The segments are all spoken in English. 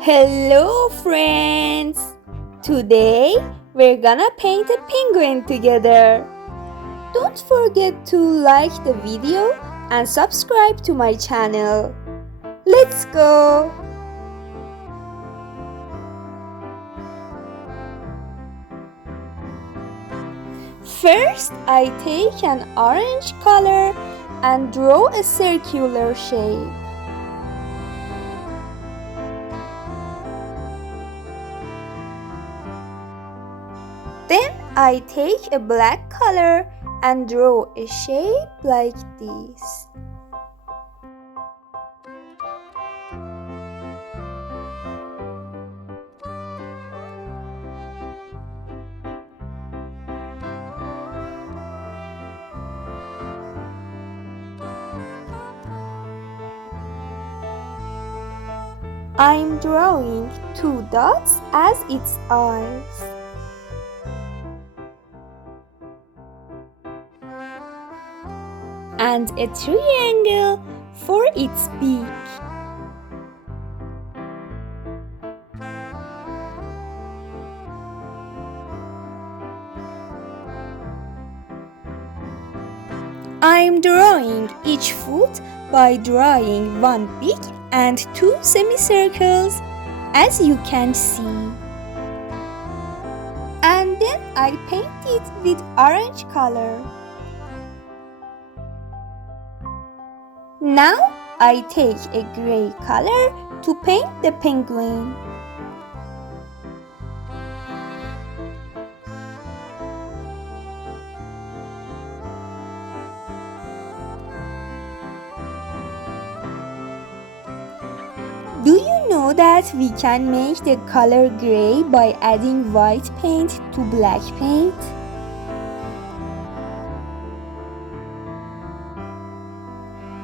Hello friends! Today we're gonna paint a penguin together. Don't forget to like the video and subscribe to my channel. Let's go! First, I take an orange color and draw a circular shape. Then I take a black color and draw a shape like this. I'm drawing 2 dots as its eyes. And a triangle for its beak. I'm drawing each foot by drawing 1 beak and 2 semicircles, as you can see. And then I paint it with orange color. Now I take a gray color to paint the penguin. Do you know that we can make the color gray by adding white paint to black paint?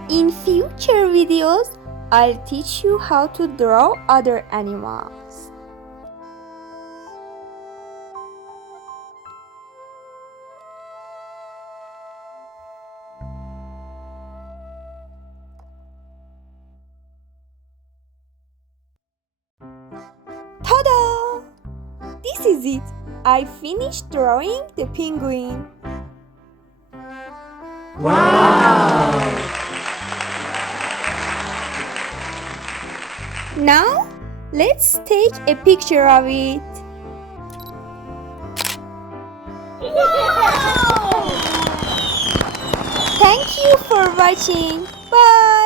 In future videos, I'll teach you how to draw other animals. Ta-da! This is it. I finished drawing the penguin. Wow! Now, let's take a picture of it. Thank you for watching. Bye!